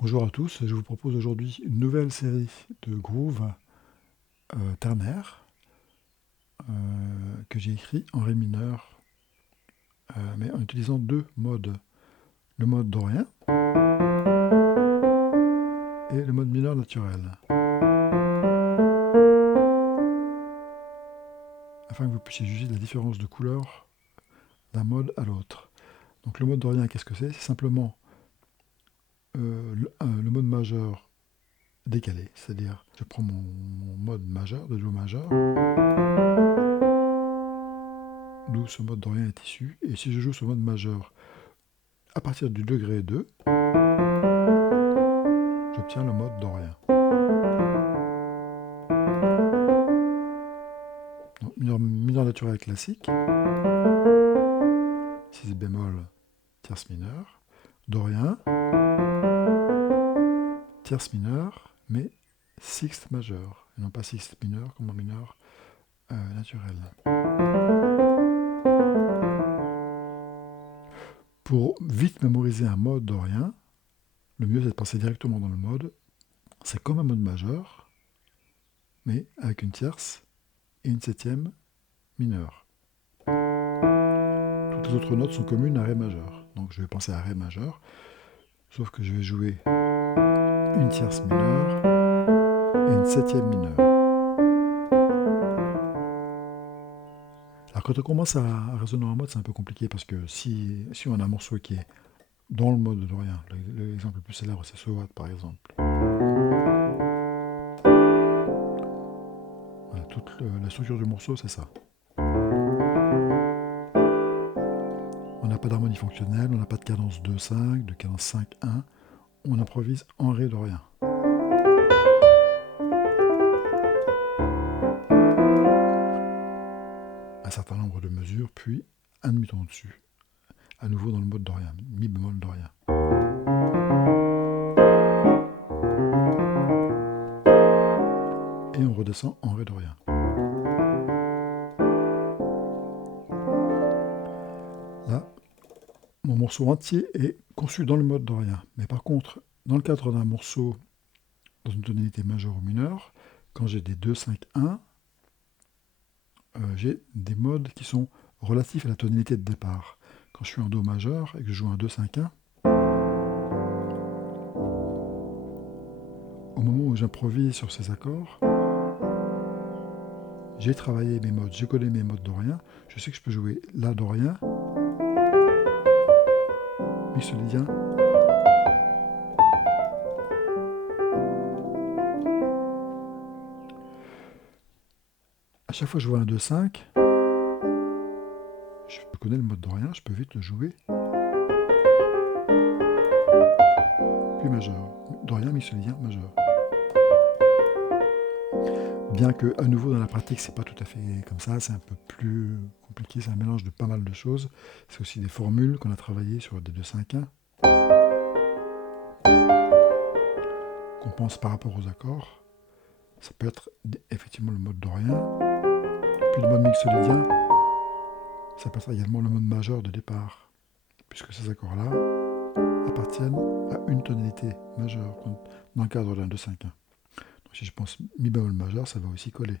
Bonjour à tous, je vous propose aujourd'hui une nouvelle série de grooves ternaires que j'ai écrit en ré mineur, mais en utilisant deux modes. Le mode dorien et le mode mineur naturel. Afin que vous puissiez juger de la différence de couleur d'un mode à l'autre. Donc le mode dorien, qu'est-ce que c'est? C'est simplement le mode majeur décalé, c'est-à-dire je prends mon mode majeur, de Do majeur, d'où ce mode dorien est issu, et si je joue ce mode majeur à partir du degré 2, j'obtiens le mode dorien. Donc, mineur naturel classique, 6 bémol, tierce mineure, dorien, tierce mineure, mais sixte majeur, et non pas sixte mineur comme en mineur naturel. Pour vite mémoriser un mode dorien, le mieux c'est de passer directement dans le mode. C'est comme un mode majeur, mais avec une tierce et une septième mineure. Toutes les autres notes sont communes à ré majeur. Donc je vais penser à ré majeur, sauf que je vais jouer une tierce mineure et une septième mineure. Alors quand on commence à raisonner en mode, c'est un peu compliqué parce que si on a un morceau qui est dans le mode dorien, l'exemple le plus célèbre c'est So What par exemple. Voilà, toute la structure du morceau c'est ça. On n'a pas d'harmonie fonctionnelle, on n'a pas de cadence 2-5, de cadence 5-1, on improvise en ré dorien. Un certain nombre de mesures, puis un demi-ton au-dessus, à nouveau dans le mode dorien, mi bémol dorien. Et on redescend en ré dorien. Là, mon morceau entier est conçu dans le mode dorien. Mais par contre, dans le cadre d'un morceau dans une tonalité majeure ou mineure, quand j'ai des 2, 5, 1, j'ai des modes qui sont relatifs à la tonalité de départ. Quand je suis en Do majeur et que je joue un 2, 5, 1, au moment où j'improvise sur ces accords, j'ai travaillé mes modes, je connais mes modes doriens, je sais que je peux jouer La dorien, mixolydien, à chaque fois que je vois un 2, 5, je connais le mode dorien, je peux vite le jouer. Puis majeur, dorien, mixolydien, majeur. Bien que, à nouveau, dans la pratique, c'est pas tout à fait comme ça, c'est un peu plus compliqué, c'est un mélange de pas mal de choses. C'est aussi des formules qu'on a travaillées sur des 2-5-1, qu'on pense par rapport aux accords. Ça peut être effectivement le mode dorien, puis le mode mixolydien, ça peut être également le mode majeur de départ, puisque ces accords-là appartiennent à une tonalité majeure dans le cadre d'un 2-5-1. Donc si je pense mi bémol majeur, ça va aussi coller.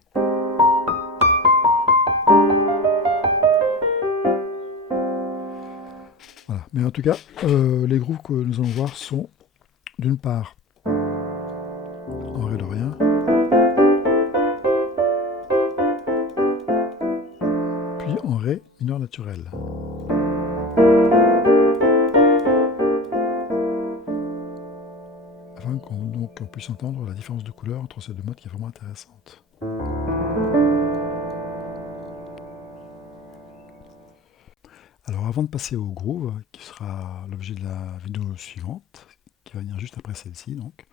Voilà. Mais en tout cas, les grooves que nous allons voir sont d'une part en ré dorien, puis en ré mineur naturel. Afin qu'on puisse entendre la différence de couleur entre ces deux modes qui est vraiment intéressante. Alors avant de passer au groove, qui sera l'objet de la vidéo suivante, qui va venir juste après celle-ci, donc,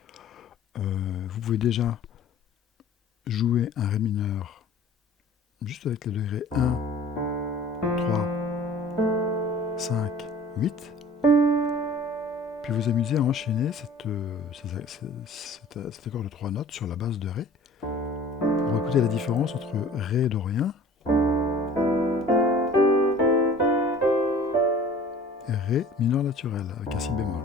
vous pouvez déjà jouer un ré mineur juste avec les degrés 1, 3, 5, 8, puis vous amuser à enchaîner cet accord de 3 notes sur la base de ré, pour écouter la différence entre ré dorien et ré mineur naturel avec un si bémol.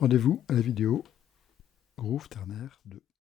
Rendez-vous à la vidéo Groove Ternaire 2.